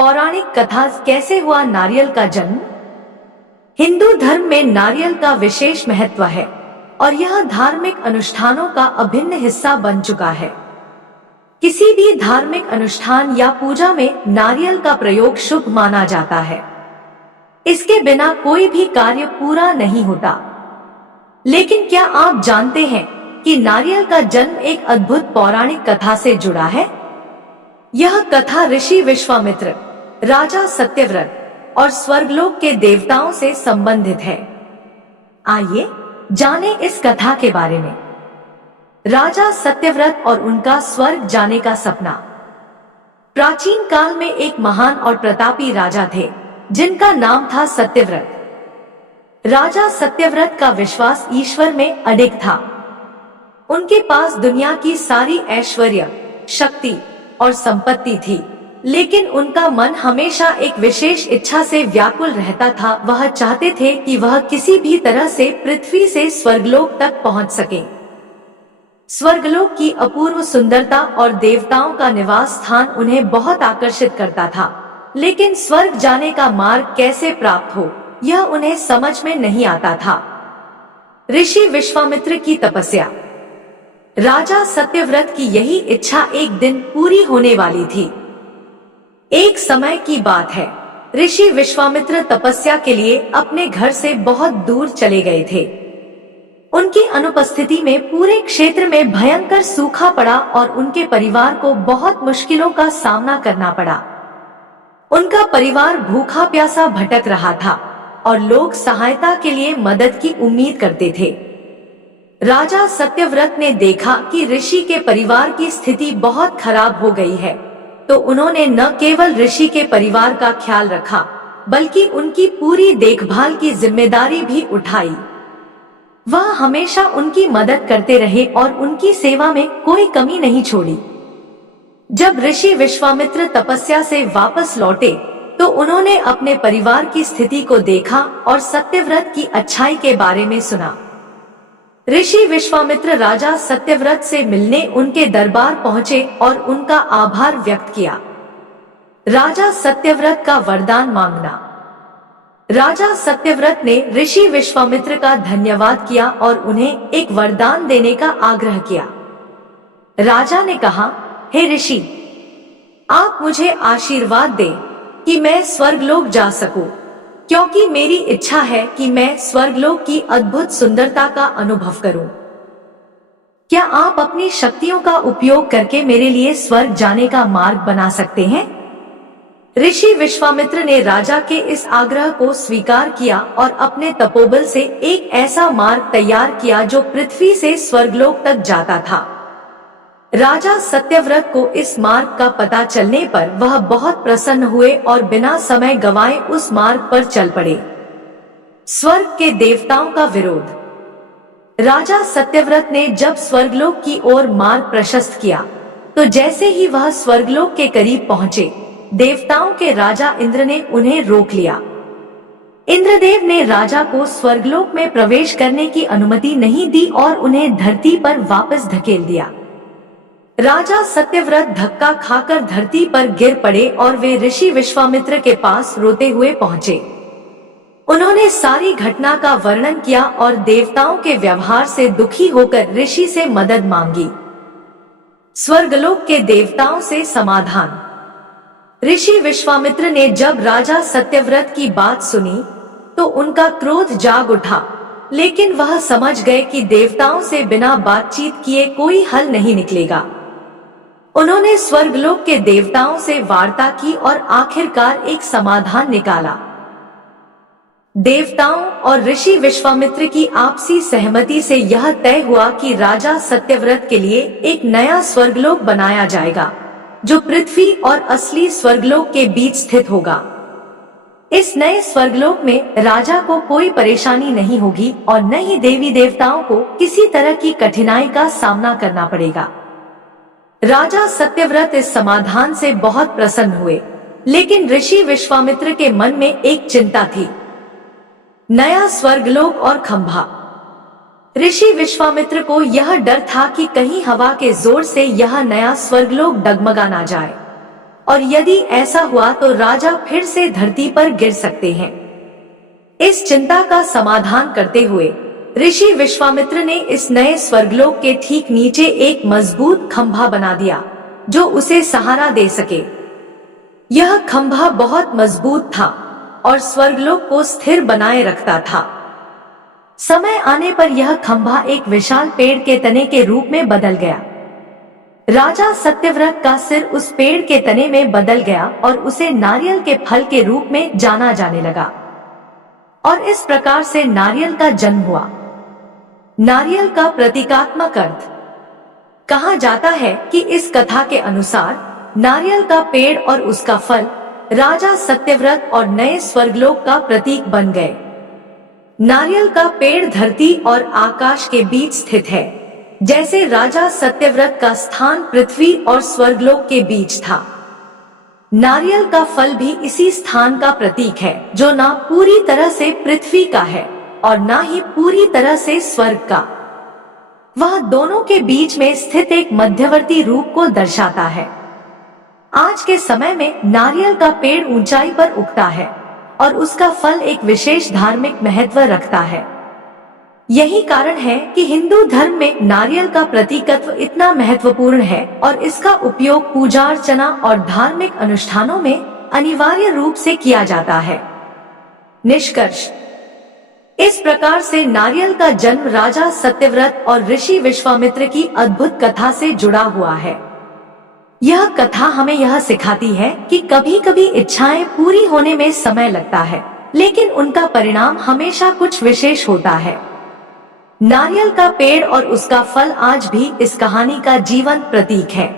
पौराणिक कथा कैसे हुआ नारियल का जन्म। हिंदू धर्म में नारियल का विशेष महत्व है और यह धार्मिक अनुष्ठानों का अभिन्न हिस्सा बन चुका है। किसी भी धार्मिक अनुष्ठान या पूजा में नारियल का प्रयोग शुभ माना जाता है। इसके बिना कोई भी कार्य पूरा नहीं होता। लेकिन क्या आप जानते हैं कि नारियल का जन्म एक अद्भुत पौराणिक कथा से जुड़ा है? यह कथा ऋषि विश्वामित्र, राजा सत्यव्रत और स्वर्गलोक के देवताओं से संबंधित है। आइए जानें इस कथा के बारे में। राजा सत्यव्रत और उनका स्वर्ग जाने का सपना। प्राचीन काल में एक महान और प्रतापी राजा थे जिनका नाम था सत्यव्रत। राजा सत्यव्रत का विश्वास ईश्वर में अडिग था। उनके पास दुनिया की सारी ऐश्वर्य, शक्ति और संपत्ति थी, लेकिन उनका मन हमेशा एक विशेष इच्छा से व्याकुल रहता था। वह चाहते थे कि वह किसी भी तरह से पृथ्वी से स्वर्गलोक तक पहुंच सके। स्वर्गलोक की अपूर्व सुंदरता और देवताओं का निवास स्थान उन्हें बहुत आकर्षित करता था, लेकिन स्वर्ग जाने का मार्ग कैसे प्राप्त हो, यह उन्हें समझ में नहीं आता था। ऋषि विश्वामित्र की तपस्या। राजा सत्यव्रत की यही इच्छा एक दिन पूरी होने वाली थी। एक समय की बात है, ऋषि विश्वामित्र तपस्या के लिए अपने घर से बहुत दूर चले गए थे। उनकी अनुपस्थिति में पूरे क्षेत्र में भयंकर सूखा पड़ा और उनके परिवार को बहुत मुश्किलों का सामना करना पड़ा। उनका परिवार भूखा प्यासा भटक रहा था और लोग सहायता के लिए मदद की उम्मीद करते थे। राजा सत्यव्रत ने देखा कि ऋषि के परिवार की स्थिति बहुत खराब हो गई है, तो उन्होंने न केवल ऋषि के परिवार का ख्याल रखा, बल्कि उनकी पूरी देखभाल की जिम्मेदारी भी उठाई। वह हमेशा उनकी मदद करते रहे और उनकी सेवा में कोई कमी नहीं छोड़ी। जब ऋषि विश्वामित्र तपस्या से वापस लौटे, तो उन्होंने अपने परिवार की स्थिति को देखा और सत्यव्रत की अच्छाई के बारे में सुना। ऋषि विश्वामित्र राजा सत्यव्रत से मिलने उनके दरबार पहुंचे और उनका आभार व्यक्त किया। राजा सत्यव्रत का वरदान मांगना। राजा सत्यव्रत ने ऋषि विश्वामित्र का धन्यवाद किया और उन्हें एक वरदान देने का आग्रह किया। राजा ने कहा, हे ऋषि, आप मुझे आशीर्वाद दें कि मैं स्वर्गलोक जा सकूं, क्योंकि मेरी इच्छा है कि मैं स्वर्गलोक की अद्भुत सुंदरता का अनुभव करूं। क्या आप अपनी शक्तियों का उपयोग करके मेरे लिए स्वर्ग जाने का मार्ग बना सकते हैं? ऋषि विश्वामित्र ने राजा के इस आग्रह को स्वीकार किया और अपने तपोबल से एक ऐसा मार्ग तैयार किया जो पृथ्वी से स्वर्गलोक तक जाता था। राजा सत्यव्रत को इस मार्ग का पता चलने पर वह बहुत प्रसन्न हुए और बिना समय गंवाए उस मार्ग पर चल पड़े। स्वर्ग के देवताओं का विरोध। राजा सत्यव्रत ने जब स्वर्गलोक की ओर मार्ग प्रशस्त किया, तो जैसे ही वह स्वर्गलोक के करीब पहुंचे, देवताओं के राजा इंद्र ने उन्हें रोक लिया। इंद्रदेव ने राजा को स्वर्गलोक में प्रवेश करने की अनुमति नहीं दी और उन्हें धरती पर वापस धकेल दिया। राजा सत्यव्रत धक्का खाकर धरती पर गिर पड़े और वे ऋषि विश्वामित्र के पास रोते हुए पहुंचे। उन्होंने सारी घटना का वर्णन किया और देवताओं के व्यवहार से दुखी होकर ऋषि से मदद मांगी। स्वर्गलोक के देवताओं से समाधान। ऋषि विश्वामित्र ने जब राजा सत्यव्रत की बात सुनी, तो उनका क्रोध जाग उठा, लेकिन वह समझ गए कि देवताओं से बिना बातचीत किए कोई हल नहीं निकलेगा। उन्होंने स्वर्गलोक के देवताओं से वार्ता की और आखिरकार एक समाधान निकाला। देवताओं और ऋषि विश्वामित्र की आपसी सहमति से यह तय हुआ कि राजा सत्यव्रत के लिए एक नया स्वर्गलोक बनाया जाएगा, जो पृथ्वी और असली स्वर्गलोक के बीच स्थित होगा। इस नए स्वर्गलोक में राजा को कोई परेशानी नहीं होगी और न ही देवी देवताओं को किसी तरह की कठिनाई का सामना करना पड़ेगा। राजा सत्यव्रत इस समाधान से बहुत प्रसन्न हुए, लेकिन ऋषि विश्वामित्र के मन में एक चिंता थी, नया स्वर्गलोक और खंभा। ऋषि विश्वामित्र को यह डर था कि कहीं हवा के जोर से यह नया स्वर्गलोक डगमगा ना जाए और यदि ऐसा हुआ तो राजा फिर से धरती पर गिर सकते हैं। इस चिंता का समाधान करते हुए ऋषि विश्वामित्र ने इस नए स्वर्गलोक के ठीक नीचे एक मजबूत खंभा बना दिया जो उसे सहारा दे सके। यह खंभा बहुत मजबूत था और स्वर्गलोक को स्थिर बनाए रखता था। समय आने पर यह खंभा एक विशाल पेड़ के तने के रूप में बदल गया। राजा सत्यव्रत का सिर उस पेड़ के तने में बदल गया और उसे नारियल के फल के रूप में जाना जाने लगा और इस प्रकार से नारियल का जन्म हुआ। नारियल का प्रतीकात्मक अर्थ। कहा जाता है कि इस कथा के अनुसार नारियल का पेड़ और उसका फल राजा सत्यव्रत और नए स्वर्गलोक का प्रतीक बन गए। नारियल का पेड़ धरती और आकाश के बीच स्थित है, जैसे राजा सत्यव्रत का स्थान पृथ्वी और स्वर्गलोक के बीच था। नारियल का फल भी इसी स्थान का प्रतीक है, जो ना पूरी तरह से पृथ्वी का है और ना ही पूरी तरह से स्वर्ग का। वह दोनों के बीच में स्थित एक मध्यवर्ती रूप को दर्शाता है। आज के समय में नारियल का पेड़ ऊंचाई पर उगता है और उसका फल एक विशेष धार्मिक महत्व रखता है। यही कारण है कि हिंदू धर्म में नारियल का प्रतीकत्व इतना महत्वपूर्ण है और इसका उपयोग पूजा अर्चना और धार्मिक अनुष्ठानों में अनिवार्य रूप से किया जाता है। निष्कर्ष। इस प्रकार से नारियल का जन्म राजा सत्यव्रत और ऋषि विश्वामित्र की अद्भुत कथा से जुड़ा हुआ है। यह कथा हमें यह सिखाती है कि कभी कभी इच्छाएं पूरी होने में समय लगता है, लेकिन उनका परिणाम हमेशा कुछ विशेष होता है। नारियल का पेड़ और उसका फल आज भी इस कहानी का जीवंत प्रतीक है।